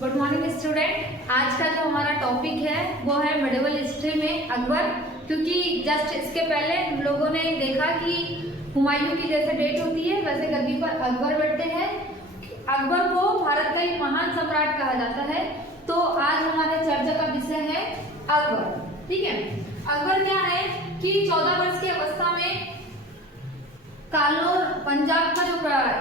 Good morning student. आज का जो हमारा टॉपिक है वो है मेडिवल हिस्ट्री में अकबर। क्योंकि जस्ट इसके पहले हम लोगों ने देखा कि हुमायूं की जैसे डेट होती है वैसे गद्दी पर अकबर बैठते हैं। अकबर को भारत का एक महान सम्राट कहा जाता है। तो आज हमारे चर्चा का विषय है अकबर। ठीक है, अकबर क्या है कि 14 वर्ष की अवस्था में कान्नौर, पंजाब का जो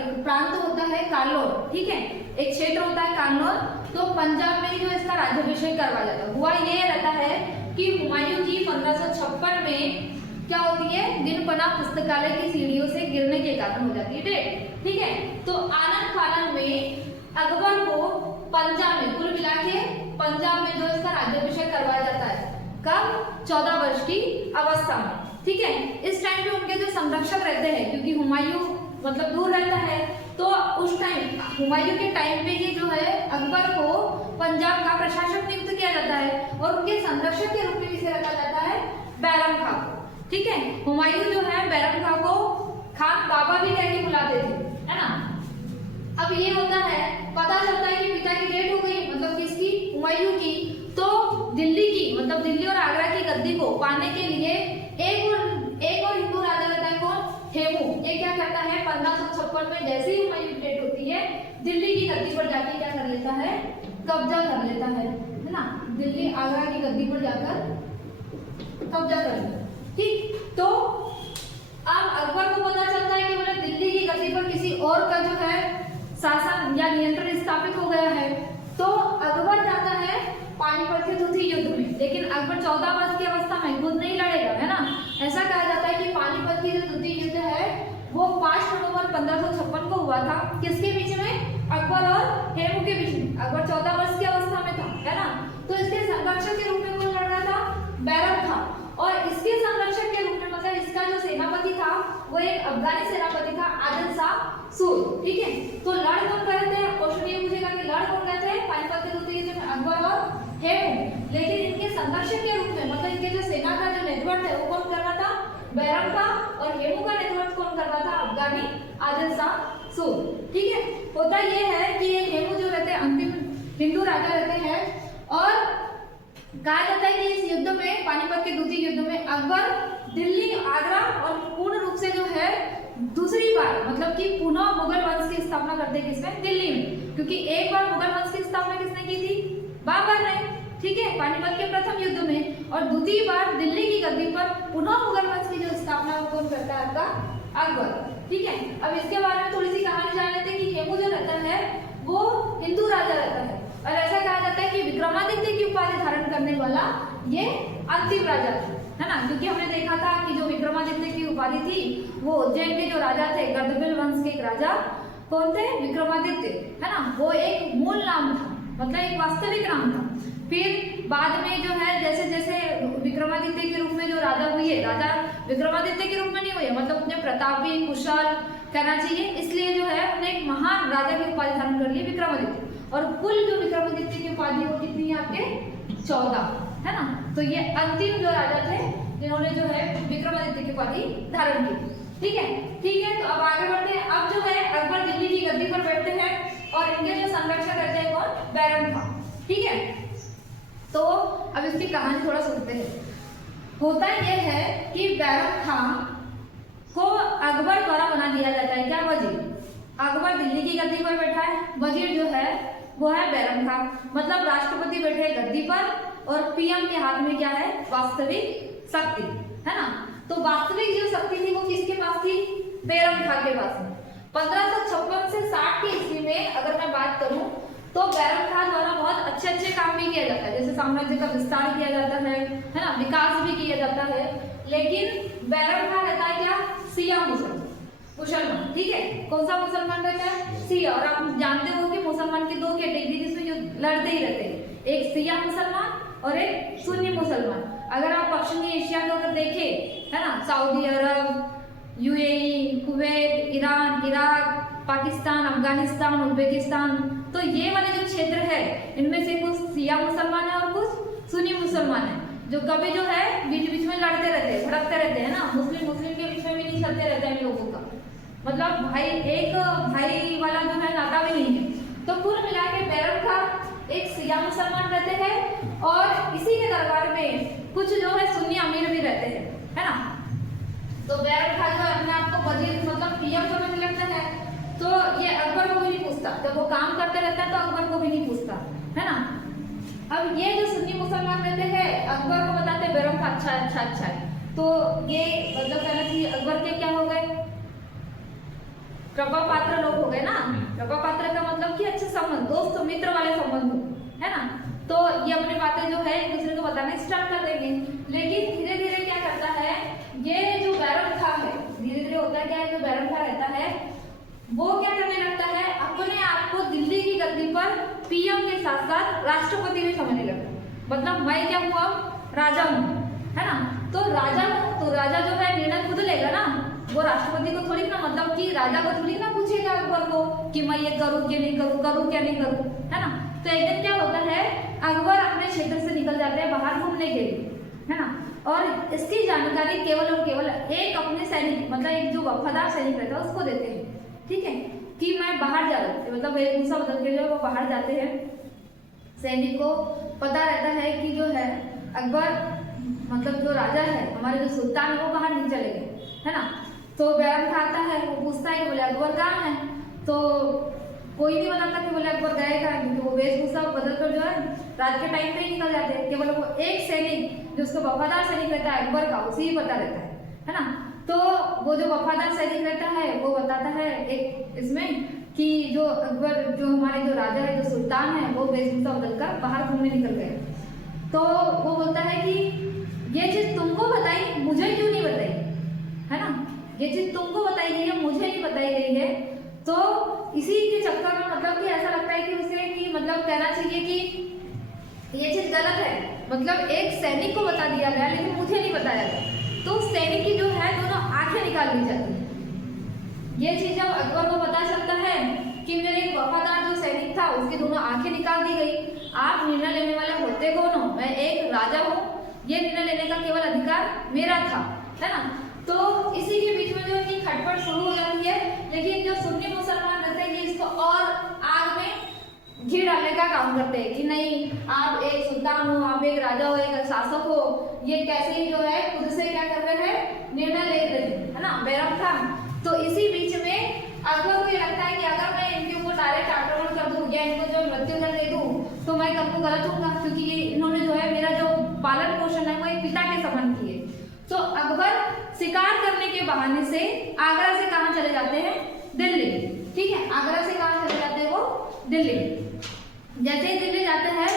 एक प्रांत होता है कान्नौर, ठीक है, एक क्षेत्र होता है कान्नौर, तो पंजाब में जो इसका राज्याभिषेक करवाया जाता है। हुआ ये रहता है कि हुमायूं की 1556 में क्या होती है, दिनपना पुस्तकालय की सीढ़ियों से गिरने के कारण हो जाती है डेथ। ठीक है, तो आनंद फानन में अकबर को पंजाब में कुल मिला के पंजाब में जो इसका राज्याभिषेक करवाया जाता है। कब? 14 वर्ष की अवस्था में। ठीक है, इस टाइम पे उनके जो संरक्षक रहते हैं, क्योंकि हुमायूं मतलब दूर रहता है, तो उस टाइम हुमायूं के टाइम पे ये जो है अकबर को पंजाब का प्रशासक नियुक्त किया जाता है और उनके संरक्षक के रूप में इसे रखा जाता है बैरम खां को। ठीक है, हुमायूं जो है बैरम खां को खान बाबा भी कह के बुलाते थे, है ना। अब ये होता है, पता चलता है कि पिता की डेथ हो गई, मतलब किसकी? हुमायूं की। तो दिल्ली की मतलब दिल्ली और आगरा की गद्दी को पाने के लिए एक और हिंदू राजा रहता है, कौन? हेमू। ये क्या करता है, 1556 में जैसे ही हुमायूं की डेथ होती है, दिल्ली की गद्दी पर जाके क्या कर लेता है, कब्जा कर लेता है ना। दिल्ली आगरा की गद्दी पर जाकर कब्जा कर लेता है। ठीक, तो अब अकबर को पता चलता है कि मतलब दिल्ली की गद्दी पर किसी और का जो है शासन या नियंत्रण स्थापित हो गया है। तो अकबर जाता है पानीपत के द्वितीय युद्ध में, लेकिन अकबर 14 वर्ष की अवस्था में खुद नहीं लड़ेगा, है ना। ऐसा कहा जाता है कि पानीपत की जो द्वितीय युद्ध है वो 5 नवंबर 1556 को हुआ था। किसके बीच में? अकबर और हेमू के बीच में। अकबर 14 वर्ष की अवस्था में था, है ना। तो इसके संरक्षक के रूप में कौन लड़ रहा था? बैरम खां। और इसके संरक्षक के रूप में मतलब इसका जो सेनापति था वो एक अफगानी सेनापति था, आदिल शाह सूद। ठीक है, तो लड़ कौन रहे थे? क्वेश्चन ये पूछेगा कि लड़ कौन रहे थे पानीपत के द्वितीय युद्ध में? अकबर और हेमू। लेकिन इनके संरक्षक के रूप में मतलब इनके जो सेना का जो नेतृत्व है वो कौन कर रहा था? बैरम खां। और हेमू का नेतृत्व कौन कर रहा था? अफगानी आदिल शाह सूद। ठीक है, होता ये है कि ये हेमू जो रहते हैं अंतिम हिंदू राजा रहते हैं। और कहा जाता है कि इस युद्ध में, पानीपत के द्वितीय युद्ध में अकबर दिल्ली, आगरा और पूर्ण रूप से जो है दूसरी बार मतलब कि पुनः मुगल वंश की स्थापना करते हैं। किसने? दिल्ली में। क्योंकि एक बार मुगल वंश की स्थापना किसने की थी? बाबर ने। ठीक है, पानीपत के प्रथम युद्ध में। और दूसरी बार दिल्ली की गद्दी पर पुनः मुगल वंश की जो स्थापना कौन करता है? आपका अकबर। ठीक है, अब इसके बारे में थोड़ी सी कहानी जान लेते हैं कि हेमू जो रहता है वो हिंदू राजा रहता है। और ऐसा कहा जाता है कि विक्रमादित्य की उपाधि धारण करने वाला ये अंतिम राजा था, है ना। क्योंकि हमने देखा था कि जो विक्रमादित्य की उपाधि थी वो उज्जैन के जो राजा थे, गर्दबिल वंश के एक राजा कौन थे? विक्रमादित्य, है ना। वो एक मूल नाम था, मतलब एक वास्तविक नाम था। फिर बाद में जो है जैसे जैसे विक्रमादित्य के रूप में जो राजा हुए, राजा विक्रमादित्य के रूप में नहीं हुए, मतलब उन्हें प्रतापी, कुशल कहना चाहिए, इसलिए जो है उन्हें एक महान राजा की उपाधि धारण कर ली विक्रमादित्य। और कुल जो विक्रमादित्य की उपाधि वो कितनी है आपके? 14, है ना। तो ये अंतिम जो राजा थे जिन्होंने जो है विक्रमादित्य की उपाधि धारण की। ठीक है, ठीक है, तो अब आगे बढ़ते हैं। अब जो है अकबर दिल्ली की गद्दी पर बैठते हैं और इनके जो संरक्षक रहते हैं कौन? बैरम खां। ठीक है, तो अब इसकी कहानी थोड़ा सुनते हैं। होता यह है कि बैरम खां को अकबर द्वारा बना दिया जाता है क्या? वजीर। अकबर दिल्ली की गद्दी पर बैठा है, वजीर जो है वो है बैरम खां। मतलब राष्ट्रपति बैठे हैं गद्दी पर और पीएम के हाथ में क्या है? वास्तविक शक्ति, है ना। तो वास्तविक जो शक्ति थी वो किसके पास थी? बैरम खां के पास में। 1556 से 60 की ईस्वी में अगर मैं बात करूं तो बैरम खां द्वारा बहुत अच्छे अच्छे काम भी किया जाता है, जैसे साम्राज्य का विस्तार किया जाता है ना, विकास भी किया जाता है। लेकिन बैरम खां रहता है क्या? सिया मुसलमान। ठीक है, कौन सा मुसलमान रहता है? सिया। और आप जानते हो कि मुसलमान की 2 कैटेगरी जिसमें जो लड़ते ही रहते हैं, एक सिया मुसलमान और एक सुन्नी मुसलमान। अगर आप पश्चिमी एशिया को अगर देखें, है ना, Saudi Arab, UAE, Kuwait, Iran, Iraq, Pakistan, Afghanistan, Uzbekistan, तो ये वाले जो क्षेत्र है इनमें से कुछ सिया मुसलमान है और कुछ सुन्नी मुसलमान है, जो कभी जो है बीच बीच में लड़ते रहते हैं, भड़कते रहते हैं ना। मुस्लिम के बीच में भी नहीं चलते रहते हैं लोगों का, मतलब भाई एक भाई वाला जो है नाता भी नहीं है। तो कुल मिला के बैरम खां एक शिया मुसलमान रहते हैं और इसी के दरबार में कुछ जो है सुन्नी अमीर भी रहते हैं, है ना। तो बैरम खान जो अपने आप को वजीर मतलब पीएम समझने लगता है, तो ये अकबर को भी नहीं पूछता, जब वो काम करते रहता है तो अकबर को भी नहीं पूछता, है ना। अब ये जो सुन्नी मुसलमान रहते हैं अकबर को बताते हैं बैरम खान अच्छा है अच्छा अच्छा है, तो ये मतलब कहना चाहिए अकबर के क्या हो गए, कृपा पात्र लोग हो गए ना। कृपा पात्र का मतलब कि अच्छे संबंध, दोस्त मित्र वाले संबंध हो, है ना। तो ये अपनी बातें जो है एक दूसरे को बताने स्टार्ट कर देंगे। लेकिन धीरे धीरे क्या करता है, ये जो बैरम खान है धीरे धीरे होता है क्या है, जो बैरम खान रहता है वो क्या करने लगता है, अपने आप को दिल्ली की गद्दी पर पीएम के साथ साथ राष्ट्रपति भी समझने लगता है। मतलब मैं क्या हूँ, अब राजा हूँ, है ना। तो राजा हूँ तो राजा जो है निर्णय खुद लेगा ना, वो राष्ट्रपति को थोड़ी ना, मतलब कि राजा को थोड़ी ना पूछेगा अकबर को कि मैं ये करूँ क्या नहीं करूँ, करूँ क्या नहीं करूँ, है ना। तो एक दिन क्या होता है, अकबर अपने क्षेत्र से निकल जाते हैं बाहर घूमने के लिए, है ना। और इसकी जानकारी केवल और केवल एक अपने सैनिक मतलब एक जो वफादार सैनिक रहता है उसको देते हैं, ठीक है, कि मैं बाहर जा रहा हूँ। मतलब वेशभूषा बदल के जो वो बाहर जाते हैं, सैनिक को पता रहता है कि जो है अकबर मतलब जो राजा है हमारे जो सुल्तान है वो बाहर नहीं चले गए, है ना। तो बैरम खान आता है, वो पूछता है कि बोले अकबर कहाँ है, तो कोई नहीं बताता कि बोले अकबर गए कहाँ, क्योंकि वो वेशभूषा बदल कर जो है रात के टाइम पे ही निकल जाते हैं। केवल वो एक सैनिक जो उसको वफादार सैनिक रहता है अकबर का, उसे ही पता रहता है ना। तो वो जो वफादार सैनिक रहता है वो बताता है एक इसमें कि जो अकबर जो हमारे जो राजा है जो सुल्तान है वो वेशभूषा बदलकर बाहर घूमने निकल गए। तो वो बोलता है कि ये चीज तुमको बताई, मुझे क्यों नहीं बताई, है ना। ये चीज तुमको बताई गई है, मुझे नहीं बताई गई है। तो इसी के चक्कर में मतलब कि ऐसा लगता है कि उसे कि मतलब कहना चाहिए कि ये चीज गलत है, मतलब एक सैनिक को बता दिया गया लेकिन मुझे नहीं बताया गया। तो सैनिक की जो है दोनों आंखें निकाल दी जाती है। ये चीज जब अकबर को पता चलता है कि मेरे एक वफादार जो सैनिक था उसकी दोनों आंखें निकाल दी गई, आप निर्णय लेने वाले होते कौन हो, मैं एक राजा हूँ, ये निर्णय लेने का केवल अधिकार मेरा था, है ना। तो इसी के बीच में जो है खटपट शुरू हो जाती है। लेकिन जो सुन्नी मुसलमान रहते हैं इसको और आग में घी डालने का काम करते हैं कि नहीं आप एक सुल्तान हो, आप एक राजा हो, एक शासक हो, ये कैसे ही जो है खुद से क्या कर रहे हैं निर्णय ले रहे हैं, है ना बैरम खान। तो इसी बीच में अकबर को ये लगता है कि अगर मैं इनके ऊपर डायरेक्ट आक्रमण कर दूं या इनको जो मृत्युदंड दे दूं तो मैं कल को गलत होऊंगा, क्योंकि इन्होंने जो है मेरा जो पालन पोषण है वो एक पिता के समान किए। तो अकबर शिकार करने के बहाने से आगरा से कहाँ चले जाते हैं, दिल्ली, ठीक है। आगरा से कहाँ चले जाते हैं वो, दिल्ली। जैसे ही दिल्ली जाते हैं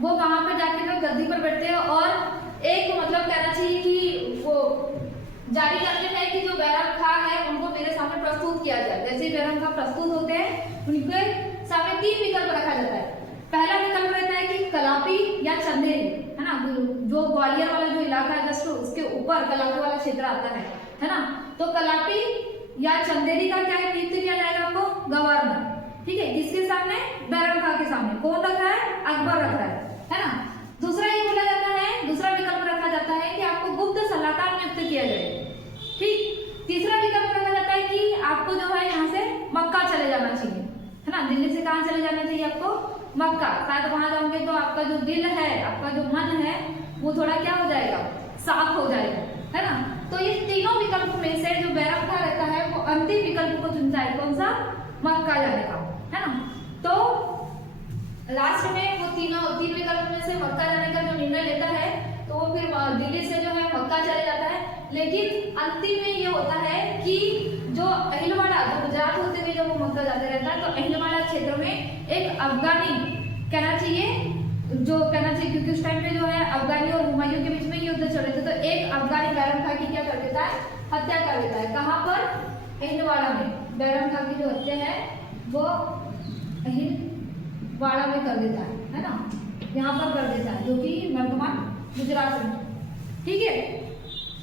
वो वहां पर जाके जो गद्दी पर बैठते हैं और एक मतलब कहना चाहिए कि वो जारी करते हैं कि जो बैरम खान है उनको मेरे सामने प्रस्तुत किया जाए। जैसे ही बैरम खान प्रस्तुत होते हैं उनके सामने 3 विकल्प रखा जाता है। पहला विकल्प रहता है कि कलापी या चंदेरी, है ना, जो ग्वालियर वाला जो इलाका है जस्ट उसके ऊपर कलापी वाला क्षेत्र आता है ना। तो कलापी या चंदेरी का क्या नियुक्त किया जाएगा आपको, गवर्नर, ठीक है। किसके सामने, बैरम खान के सामने। कौन रख रहा है, अकबर रख रहा है ना। दूसरा ये बोला जाता है, दूसरा विकल्प रखा जाता है कि आपको गुप्त सलाहकार नियुक्त किया जाए, ठीक। तीसरा विकल्प रखा जाता है कि आपको जो है यहाँ से मक्का चले जाना चाहिए, है ना। दिल्ली से कहाँ चले जाना चाहिए आपको, मक्का। शायद वहां जाओगे तो आपका जो दिल है, आपका जो मन है वो थोड़ा क्या हो जाएगा, साफ हो जाएगा, है ना। तो ये तीनों विकल्प में से जो बैरम खान रहता है वो अंतिम विकल्प को चुनता है, कौन सा, मक्का जाने का, है ना। तो लास्ट में वो तीन विकल्प में से मक्का जाने का जो निर्णय लेता है तो वो फिर दिल्ली से जो है मक्का चले जाता है। लेकिन अंतिम में ये होता है कि जो अहिलवाड़ा, जो गुजरात होते हुए जब वो मक्का जाते रहता है तो अहिलवाड़ा क्षेत्र में एक अफगानी कहना चाहिए, जो कहना चाहिए क्योंकि उस टाइम पे जो है अफगानी और हुमायूं के बीच में युद्ध चल रहे थे, तो एक अफगानी बैरम खान की क्या कर देता है, हत्या कर देता है। कहाँ पर, अहिलवाड़ा में। बैरम खान की जो हत्या है वो अहिलवाड़ा में कर देता है ना, यहाँ पर कर देता है, जो कि वर्तमान गुजरात में, ठीक है।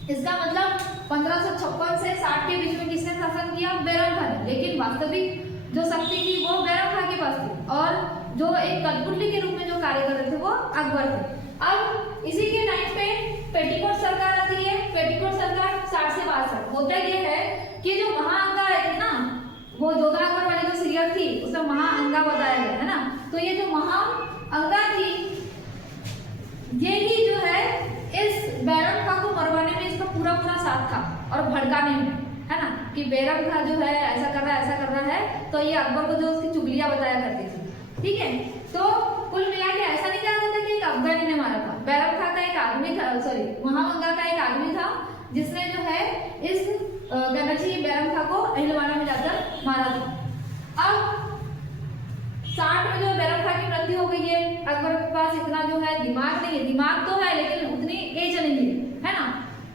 इसका मतलब 1556 से 60 के बीच में किसने शासन किया, बैरम खान। लेकिन वास्तविक जो शक्ति थी वो बैरम खान के पास थी और जो एक कठपुतली के रूप में जो कार्य कर रहे थे वो अकबर थे। अब इसी के टाइम पे पेटीकोट सरकार आती है। पेटीकोट सरकार 60 से 62। होता ये है कि जो महाअंगा आए थे ना, वो जोधा अकबर वाली जो सीरियल थी उसमें महाअंगा बताया गया है ना। तो ये जो महाअंगा भड़काने में, है ना, कि बैरम खां जो है ऐसा कर रहा है, ऐसा कर रहा है, तो ये अकबर को जो उसकी चुगलियां बताया करती थी। ठीक है, तो कुल मिला के ऐसा नहीं कहा जाता कि एक अफगानी ने मारा था। बैरम खां का एक आदमी था, सॉरी महामंगा का एक आदमी था जिसने जो है इस गणेशी बैरम खां को अहिलवाड़ा में जाकर मारा था। अब 60 में जो बैरम खां की मृत्यु हो गई है। अकबर के पास इतना जो है दिमाग नहीं है, दिमाग तो है लेकिन उतनी एज नहीं है ना।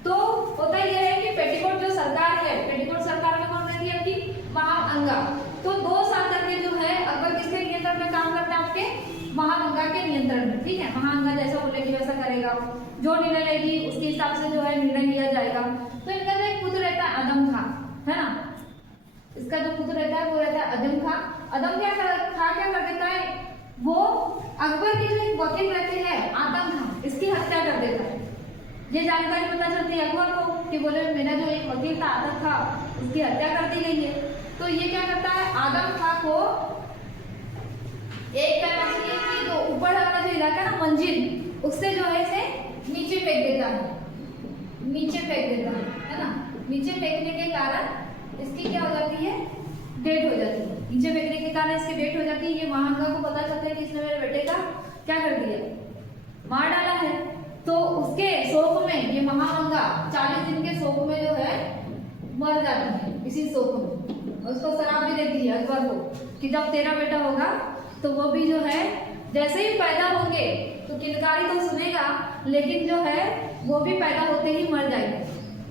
तो होता यह है कि पेटीकोट जो सरकार है, पेटीकोट सरकार में कौन रहती है आपकी, महामंगा। तो 2 साल तक के जो है अकबर किसके नियंत्रण में काम करता है, आपके महामंगा के नियंत्रण में। ठीक है, महामंगा जैसा बोलेगी वैसा करेगा, जो निर्णय लेगी उसके हिसाब से जो है निर्णय लिया जाएगा। तो इनका जो एक पुत्र रहता है आदम खां, है ना, इसका जो पुत्र रहता है वो रहता है आदम खां। आदम क्या कर देता है, वो अकबर के जो एक वकील रहते हैं आदम खां, इसकी हत्या कर देता है। ये जानकारी पता चलती है अकबर को कि बोले मेरा जो एक वकील था आदम खां, उसकी हत्या कर दी गई है। तो ये क्या करता है, आदम खां को एक कहना चाहिए कि जो ऊपर वाला जो इलाका ना मंजिल, उससे जो है इसे नीचे फेंक देता है, नीचे फेंक देता है ना। नीचे फेंकने के कारण इसकी क्या हो जाती है, डेथ हो जाती है। नीचे फेंकने के कारण इसकी डेथ हो जाती है। ये महामंगा को पता चलता है कि इसने मेरे बेटे का क्या कर दिया, मार डाला है। तो उसके शोक में ये महामंगा 40 दिन के शोक में जो है मर जाती है, इसी शोक में। उसको शराब भी देती है अकबर को कि जब तेरा बेटा होगा तो वो भी जो है जैसे ही पैदा होंगे तो किलकारी तो सुनेगा, लेकिन जो है वो भी पैदा होते ही मर जाएगा।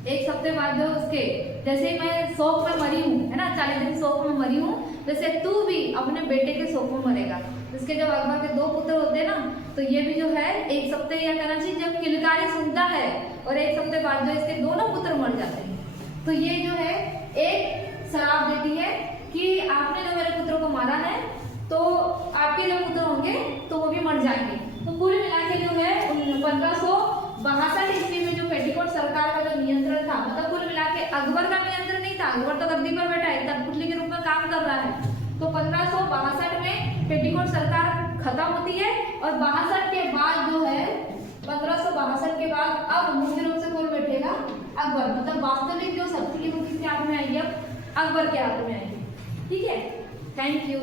1 हफ्ते बाद जो उसके, जैसे मैं शोक में मरी हूँ, है ना, 40 दिन शोक में मरी हूँ, वैसे तू भी अपने बेटे के शोक में मरेगा। इसके जब अकबर के 2 पुत्र होते हैं ना, तो ये भी जो है 1 हफ्ते या कहना चाहिए जब किलकारी सुनता है और 1 हफ्ते बाद जो इसके दोनों पुत्र मर जाते हैं। तो ये जो है एक शराब देती है कि आपने जो मेरे पुत्रों को मारा है तो आपके जो पुत्र होंगे तो वो भी मर जाएंगे। तो कुल मिला के जो है 1562 ईस्वी में जो पेटीकोट सरकार का जो नियंत्रण था, मतलब कुल मिला के अकबर का नियंत्रण नहीं था, अकबर तो गद्दी पर बैठा है, कठपुतली के रूप में काम कर रहा है। तो 1562 में पेटीकोट सरकार खत्म होती है और 62 के बाद जो है 1562 के बाद अब मुख्य रूप से कौन बैठेगा, अकबर। मतलब वास्तविक जो शक्ति है वो किसके हाथ में आएगी, अब अकबर के हाथ में आएगी। ठीक है, थैंक यू।